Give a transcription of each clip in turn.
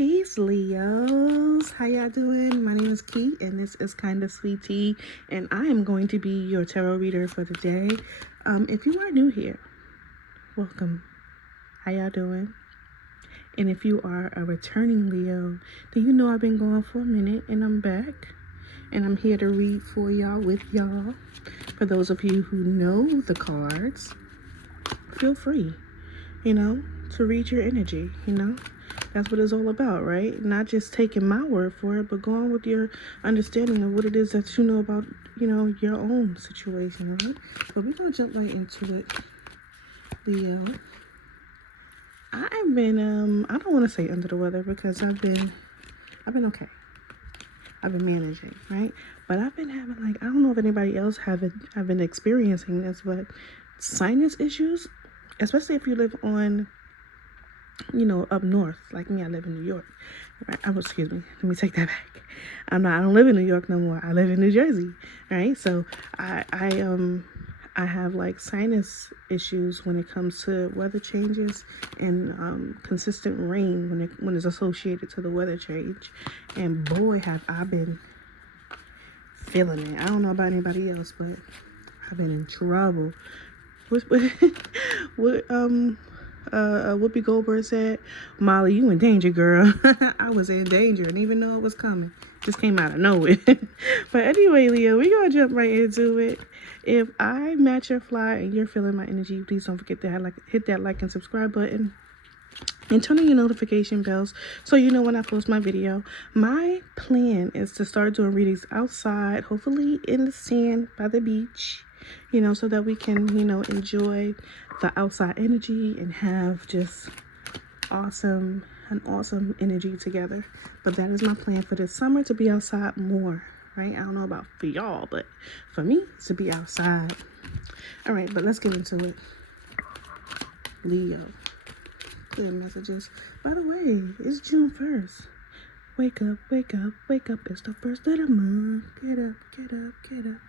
Peace, Leos. How y'all doing? My name is Keith, and this is Kinda Sweet Tea, and I am going to be your tarot reader for the day. If you are new here, welcome. How y'all doing? And if you are a returning Leo, then you know I've been gone for a minute, and I'm back, and I'm here to read for y'all, with y'all. For those of you who know the cards, feel free, to read your energy, That's what it's all about, right? Not just taking my word for it, but going with your understanding of what it is that you know about, your own situation, right? But we're going to jump right into it, Leo. I've been, I don't want to say under the weather because I've been okay. I've been managing, right? But I've been having, I don't know if anybody else have been experiencing this, but sinus issues, especially if you live on, up north. Like me, I live in New York. Right? Excuse me. Let me take that back. I don't live in New York no more. I live in New Jersey. Right? So I have sinus issues when it comes to weather changes and consistent rain when it's associated to the weather change. And boy, have I been feeling it. I don't know about anybody else, but I've been in trouble. Whoopi Goldberg said, "Molly, you in danger, girl." I was in danger and even though it was coming. Just came out of nowhere. But anyway, Leo, we're going to jump right into it. If I match your fly and you're feeling my energy, please don't forget to hit that like and subscribe button. And turn on your notification bells so you know when I post my video. My plan is to start doing readings outside, hopefully in the sand by the beach, so that we can, enjoy the outside energy and have just an awesome energy together. But that is my plan for this summer, to be outside more, right? I don't know about for y'all, but for me, it's to be outside. All right, but let's get into it. Leo. Clear messages. By the way, it's June 1st. Wake up, wake up, wake up. It's the first of the month. Get up, get up, get up.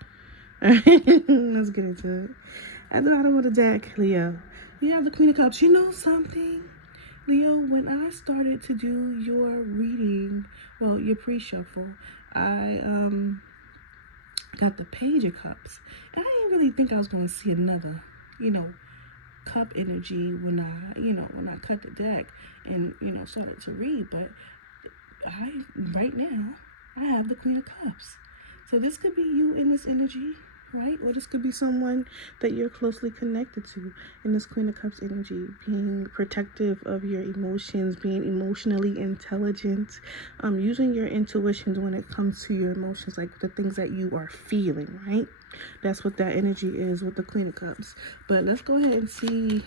All right, let's get into it. At the bottom of the deck, Leo, you have the Queen of Cups. You know something, Leo? When I started to do your reading, your pre-shuffle, I got the Page of Cups. And I didn't really think I was going to see another, cup energy when I cut the deck and started to read. But right now I have the Queen of Cups, so this could be you in this energy, right? Or this could be someone that you're closely connected to in this Queen of Cups energy, being protective of your emotions, being emotionally intelligent, using your intuitions when it comes to your emotions, like the things that you are feeling, right? That's what that energy is with the Queen of Cups. But let's go ahead and see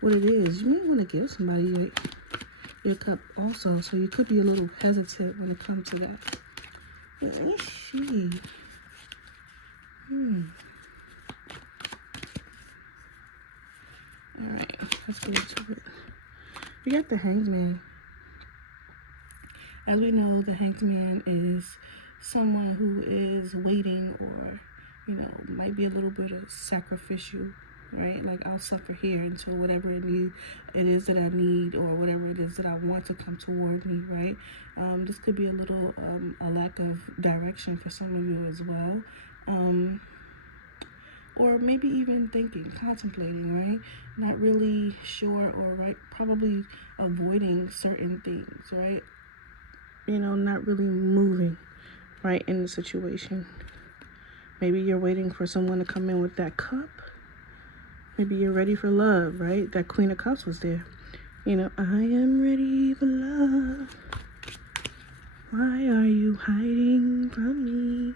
what it is. You may want to give somebody your cup also, so you could be a little hesitant when it comes to that. Let me see. All right, let's get into it. We got the Hanged Man. As we know, the Hanged Man is someone who is waiting, or might be a little bit of sacrificial, right? Like, I'll suffer here until whatever it is that I need, or whatever it is that I want to come toward me, right? This could be a little a lack of direction for some of you as well, or maybe even contemplating, right? Not really sure, or right, probably avoiding certain things, right? Not really moving right in the situation. Maybe you're waiting for someone to come in with that cup. Maybe you're ready for love, right? That Queen of Cups was there. I am ready for love. Why are you hiding from me?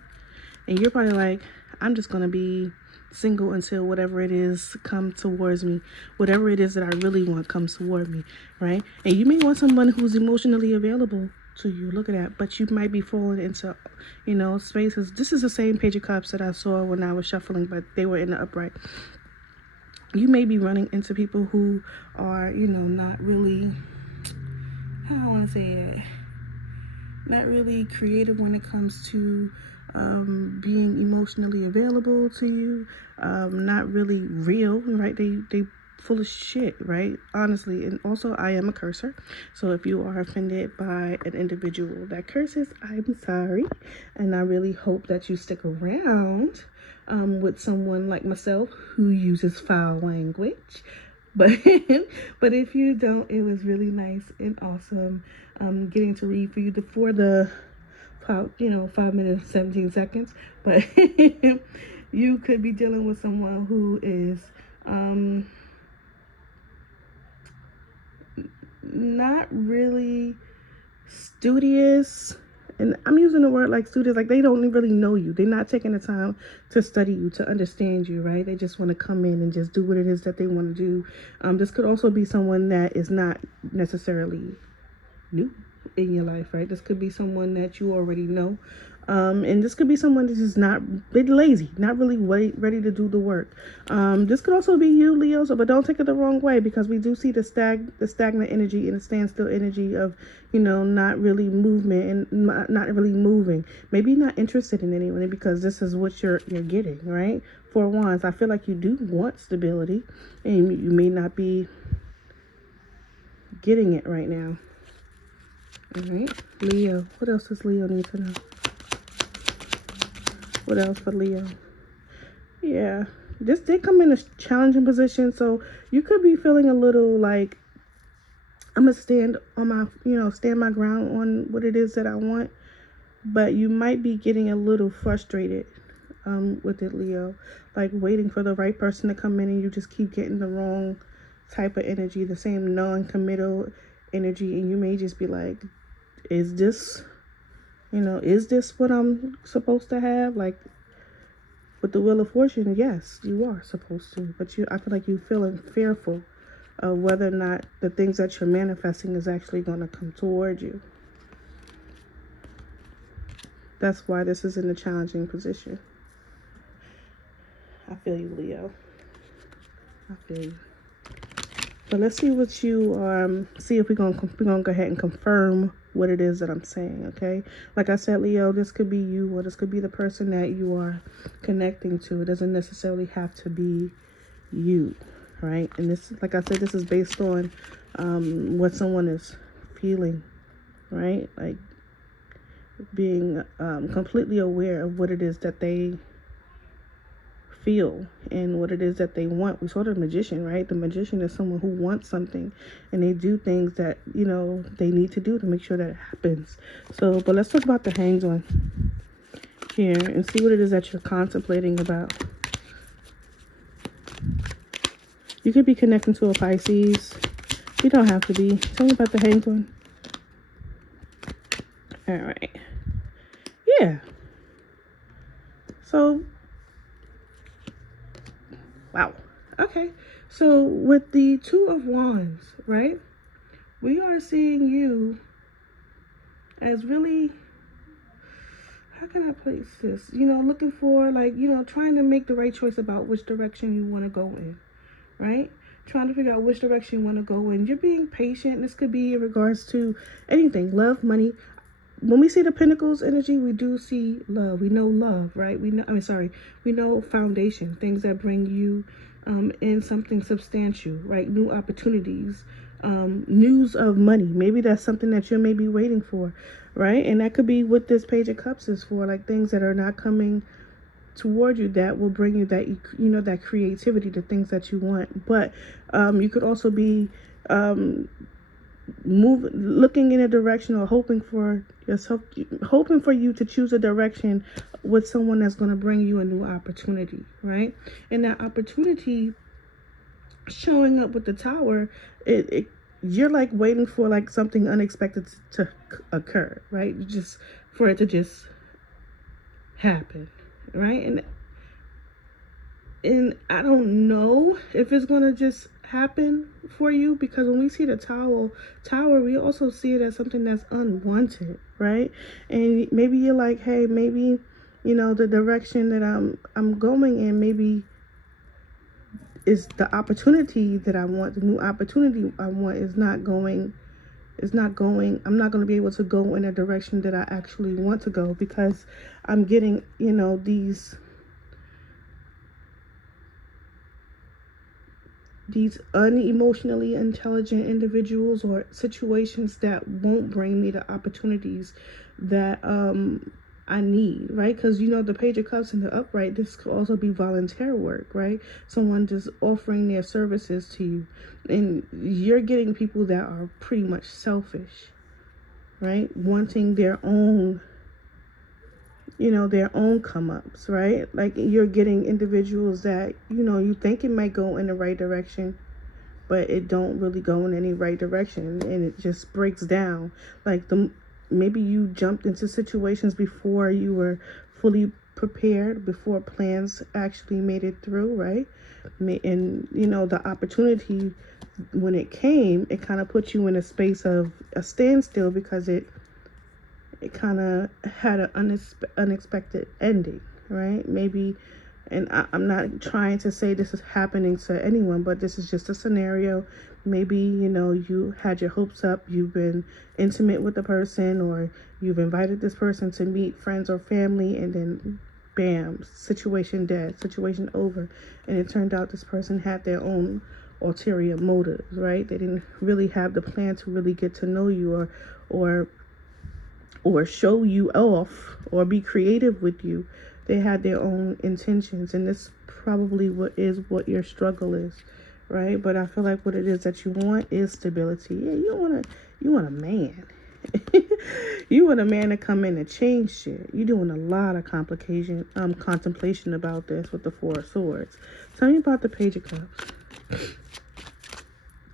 And you're probably like, I'm just going to be single until whatever it is come towards me. Whatever it is that I really want comes toward me, right? And you may want someone who's emotionally available to you. Look at that. But you might be falling into, spaces. This is the same Page of Cups that I saw when I was shuffling, but they were in the upright. You may be running into people who are, not really, how I want to say it, not really creative when it comes to being emotionally available to you, not really real, right? They full of shit, right? Honestly. And also, I am a cursor. So if you are offended by an individual that curses, I'm sorry. And I really hope that you stick around with someone like myself who uses foul language. But but if you don't, it was really nice and awesome getting to read for you for the 5 minutes 17 seconds. But you could be dealing with someone who is not really studious. And I'm using the word like studious, like they don't really know you. They're not taking the time to study you, to understand you, right? They just want to come in and just do what it is that they want to do. This could also be someone that is not necessarily new in your life, right? This could be someone that you already know. And this could be someone that's just not bit lazy, not really ready to do the work. This could also be you, Leo, but don't take it the wrong way, because we do see the stagnant energy and the standstill energy of, not really movement and not really moving. Maybe not interested in anyone, because this is what you're getting, right? For Wands, I feel like you do want stability, and you may not be getting it right now. All right, Leo. What else does Leo need to know? What else for Leo? Yeah, this did come in a challenging position, so you could be feeling a little like, I'm gonna stand my ground on what it is that I want, but you might be getting a little frustrated with it, Leo. Like waiting for the right person to come in, and you just keep getting the wrong type of energy, the same non-committal energy, and you may just be like, is this what I'm supposed to have? Like with the Wheel of Fortune, yes, you are supposed to, but I feel like you're feeling fearful of whether or not the things that you're manifesting is actually going to come toward you. That's why this is in a challenging position. I feel you, Leo. I feel you. But let's see what you see if we're gonna go ahead and confirm what it is that I'm saying. Okay, like I said, Leo, this could be you, or this could be the person that you are connecting to. It doesn't necessarily have to be you, right? And this, like I said, this is based on what someone is feeling, right? Like being completely aware of what it is that they feel and what it is that they want. We saw the magician, right? The magician is someone who wants something, and they do things that they need to do to make sure that it happens. So, but let's talk about the Hanged One here and see what it is that you're contemplating about. You could be connecting to a Pisces. You don't have to be. Tell me about the Hanged One. All right. Yeah. So wow. Okay. So with the Two of Wands, right? We are seeing you as really, how can I place this? Looking for trying to make the right choice about which direction you want to go in, right? Trying to figure out which direction you want to go in. You're being patient. This could be in regards to anything, love, money. When we see the Pentacles energy, we do see love. We know love, right? We know foundation, things that bring you in something substantial, right? New opportunities, news of money. Maybe that's something that you're maybe waiting for, right? And that could be what this Page of Cups is for, like things that are not coming toward you that will bring you that, that creativity, the things that you want. But you could also be looking in a direction, or hoping for you to choose a direction with someone that's going to bring you a new opportunity, right? And that opportunity showing up with the Tower, you're like waiting for like something unexpected to occur, right? Just for it to just happen, right? And I don't know if it's gonna just happen for you, because when we see the tower, we also see it as something that's unwanted, right? And maybe you're like, hey, maybe the direction that I'm going in, maybe is the opportunity that I want, the new opportunity I want is not going, I'm not going to be able to go in a direction that I actually want to go, because I'm getting these unemotionally intelligent individuals or situations that won't bring me the opportunities that I need, right? Because the Page of Cups in the upright, this could also be volunteer work, right? Someone just offering their services to you, and you're getting people that are pretty much selfish, right? Wanting their own their own come ups, right? Like you're getting individuals that, you think it might go in the right direction, but it don't really go in any right direction, and it just breaks down. Like maybe you jumped into situations before you were fully prepared, before plans actually made it through, right? And the opportunity, when it came, it kind of put you in a space of a standstill because it kind of had an unexpected ending, right? Maybe, and I'm not trying to say this is happening to anyone, but this is just a scenario. Maybe, you had your hopes up, you've been intimate with the person, or you've invited this person to meet friends or family, and then bam, situation dead, situation over. And it turned out this person had their own ulterior motives, right? They didn't really have the plan to really get to know you, or show you off, or be creative with you. They had their own intentions, and this probably what your struggle is, right? But I feel like what it is that you want is stability. Yeah, you want a man. You want a man to come in and change shit. You're doing a lot of contemplation about this with the Four of Swords. Tell me about the Page of Cups.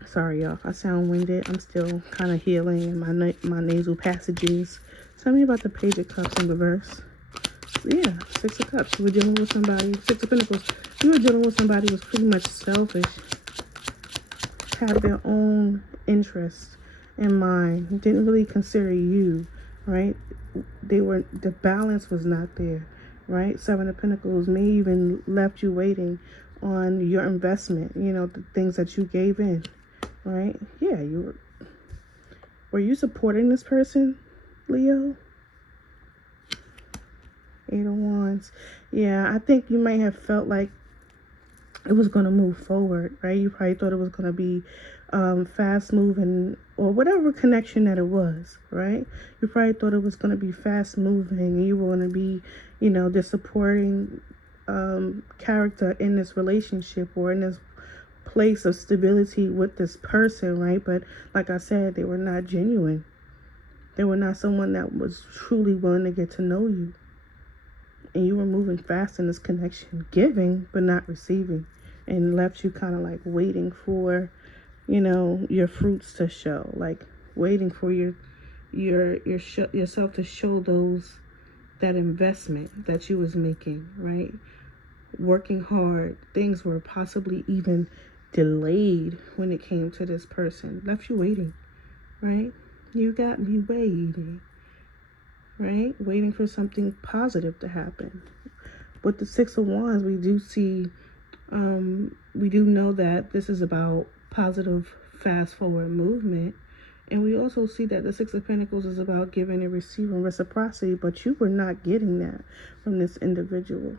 Sorry, y'all. I sound winded. I'm still kind of healing in my nasal passages. Tell me about the Page of Cups in reverse. Yeah, Six of Cups. You were dealing with somebody. Six of Pentacles. You were dealing with somebody who was pretty much selfish. Had their own interests in mind. Didn't really consider you, right? The balance was not there, right? Seven of Pentacles may even left you waiting on your investment. The things that you gave in, right? Yeah, were you supporting this person, Leo? Eight of Wands. Yeah, I think you might have felt like it was going to move forward, right? You probably thought it was going to be fast moving, or whatever connection that it was, right? You probably thought it was going to be fast moving, and you were going to be, the supporting character in this relationship, or in this place of stability with this person, right? But like I said, they were not genuine. They were not someone that was truly willing to get to know you. And you were moving fast in this connection, giving but not receiving, and left you kind of like waiting for, your fruits to show, like waiting for yourself to show that investment that you was making, right? Working hard. Things were possibly even delayed when it came to this person. Left you waiting, right? You got me waiting. Right? Waiting for something positive to happen. With the Six of Wands, we do see, we do know that this is about positive, fast forward movement. And we also see that the Six of Pentacles is about giving and receiving reciprocity, but you were not getting that from this individual.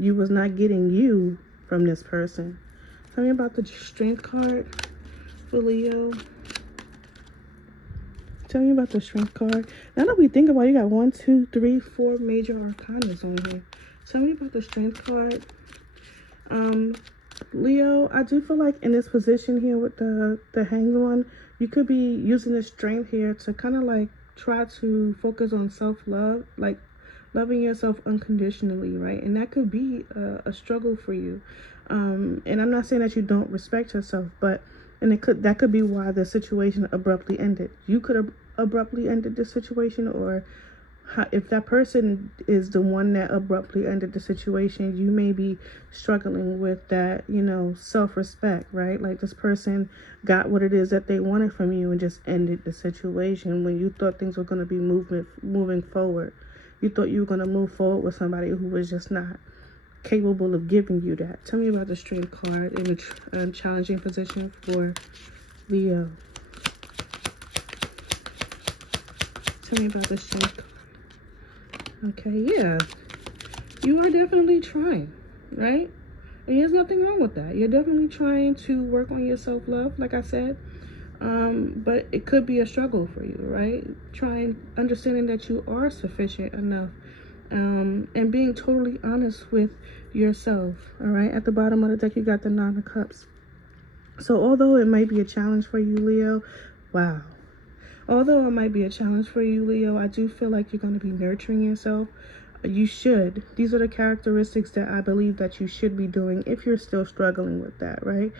You was not getting you from this person. Tell me about the Strength card for Leo. Tell me about the Strength card. Now that we think about it, you got 1, 2, 3, 4 major arcanas on here. Tell me about the Strength card. Leo, I do feel like in this position here with the Hanged One, you could be using the Strength here to kind of like try to focus on self-love, like loving yourself unconditionally, right? And that could be a struggle for you. And I'm not saying that you don't respect yourself, but that could be why the situation abruptly ended. You could have abruptly ended the situation, or if that person is the one that abruptly ended the situation, you may be struggling with that, self-respect, right? Like this person got what it is that they wanted from you and just ended the situation when you thought things were going to be moving forward. You thought you were going to move forward with somebody who was just not capable of giving you that. Tell me about the Strength card in a challenging position for Leo. Tell me about the Strength card. Okay, yeah. You are definitely trying, right? And there's nothing wrong with that. You're definitely trying to work on your self-love, like I said. But it could be a struggle for you, right? Trying, understanding that you are sufficient enough, and being totally honest with yourself, all right? At the bottom of the deck, you got the Nine of Cups. So although it might be a challenge for you, Leo, wow. Although it might be a challenge for you, Leo, I do feel like you're going to be nurturing yourself. You should. These are the characteristics that I believe that you should be doing if you're still struggling with that, right?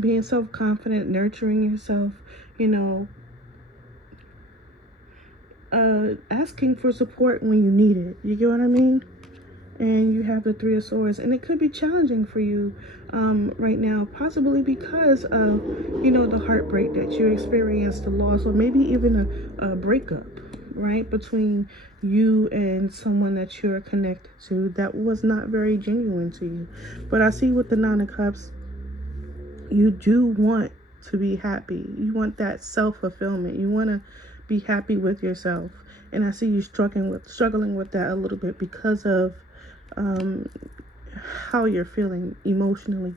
Being self-confident, nurturing yourself, you know, asking for support when you need it. You get what I mean? And you have the Three of Swords, and it could be challenging for you right now, possibly because of, you know, the heartbreak that you experienced, the loss, or maybe even a breakup, right, between you and someone that you're connected to that was not very genuine to you. But I see with the Nine of Cups, you do want to be happy. You want that self-fulfillment. You want to be happy with yourself. And I see you struggling with that a little bit because of how you're feeling emotionally,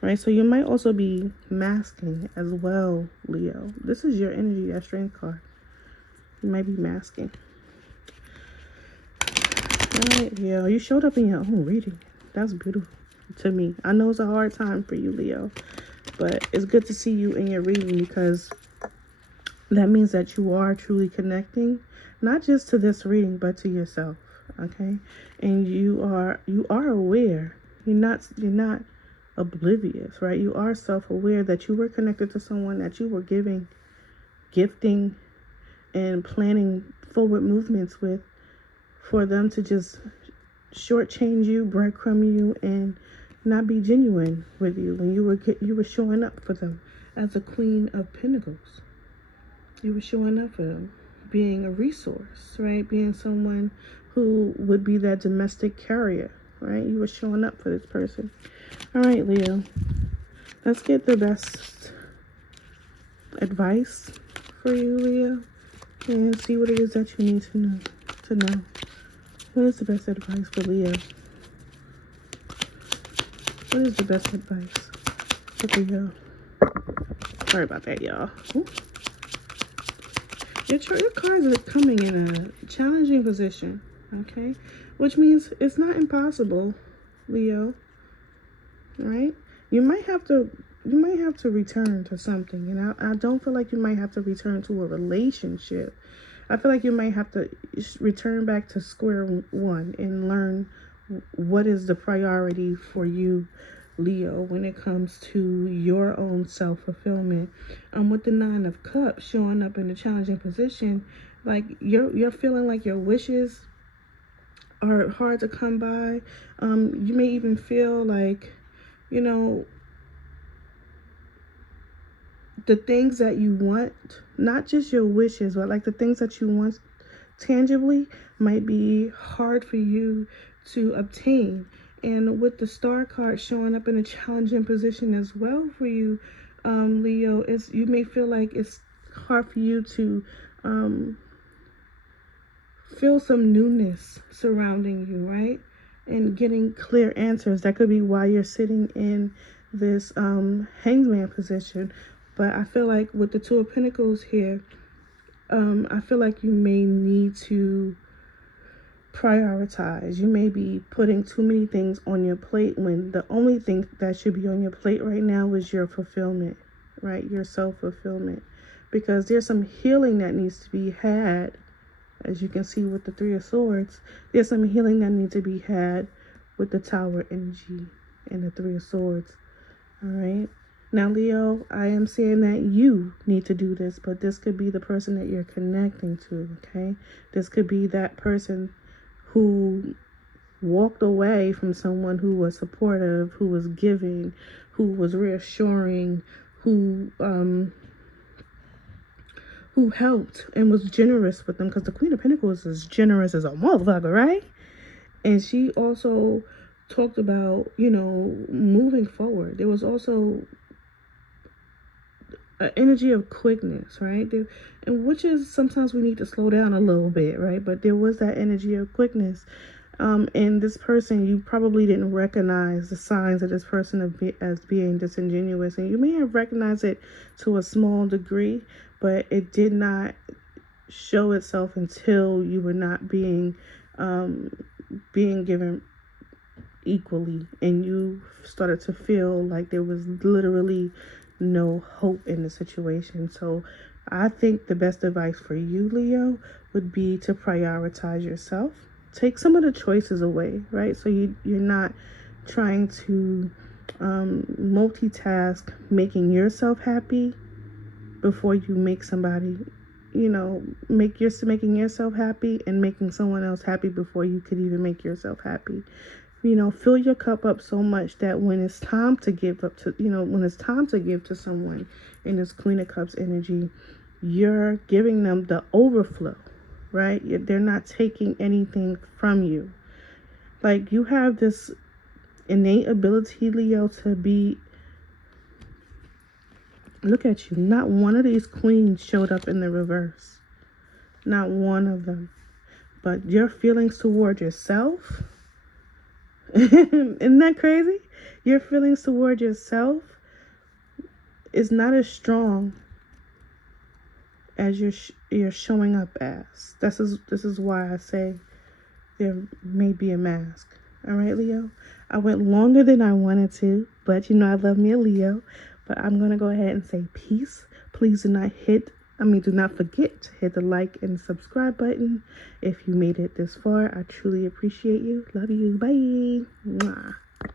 right? So you might also be masking as well, Leo. This is your energy, that Strength card. You might be masking. All right, Leo, you showed up in your own reading. That's beautiful to me. I know it's a hard time for you, Leo, but it's good to see you in your reading, because that means that you are truly connecting, not just to this reading, but to yourself. Okay, and you are aware. You're not oblivious, right? You are self-aware that you were connected to someone that you were gifting and planning forward movements with, for them to just shortchange you, breadcrumb you, and not be genuine with you when you were showing up for them as a Queen of Pentacles. You were showing up for them, being a resource, right? Being someone who would be that domestic carrier, right? You were showing up for this person. All right, Leo. Let's get the best advice for you, Leo, and see what it is that you need to know. What is the best advice for Leo? What is the best advice for Leo? Sorry about that, y'all. Ooh. Your cards are coming in a challenging position, okay? Which means it's not impossible, Leo. Right? You might have to return to something, and I don't feel like you might have to return to a relationship. I feel like you might have to return back to square one and learn what is the priority for you, Leo, when it comes to your own self-fulfillment. With the Nine of Cups showing up in a challenging position, like you're feeling like your wishes are hard to come by. You may even feel like, you know, the things that you want, not just your wishes, but like the things that you want tangibly, might be hard for you to obtain. And with the Star card showing up in a challenging position as well for you, Leo, you may feel like it's hard for you to feel some newness surrounding you, right? And getting clear answers. That could be why you're sitting in this hangman position. But I feel like with the Two of Pentacles here, I feel like you may need to prioritize. You may be putting too many things on your plate when the only thing that should be on your plate right now is your fulfillment, right? Your self-fulfillment. Because there's some healing that needs to be had. As you can see with the Three of Swords, there's some healing that needs to be had with the Tower energy and the Three of Swords. All right. Now, Leo, I am saying that you need to do this, but this could be the person that you're connecting to, okay? This could be that person who walked away from someone who was supportive, who was giving, who was reassuring, who helped and was generous with them, because the Queen of Pentacles is generous as a motherfucker, right? And she also talked about, you know, moving forward. There was also an energy of quickness, right? And which is sometimes we need to slow down a little bit, right? But there was that energy of quickness And this person, you probably didn't recognize the signs of this person as being disingenuous. And you may have recognized it to a small degree, but it did not show itself until you were not being given equally, and you started to feel like there was literally no hope in the situation. So I think the best advice for you, Leo, would be to prioritize yourself. Take some of the choices away, right? So you're not trying to multitask making yourself happy before you make somebody, making yourself happy and making someone else happy before you could even make yourself happy. Fill your cup up so much that when it's time to give to someone in this Queen of Cups energy, you're giving them the overflow, right? They're not taking anything from you. Like, you have this innate ability, Leo, look at you. Not one of these queens showed up in the reverse. Not one of them. But your feelings toward yourself, isn't that crazy? Your feelings toward yourself is not as strong as you're showing up as. This is why I say there may be a mask. All right, Leo? I went longer than I wanted to, but I love me a Leo. But I'm going to go ahead and say peace. Please do not forget to hit the like and subscribe button if you made it this far. I truly appreciate you. Love you. Bye. Mwah.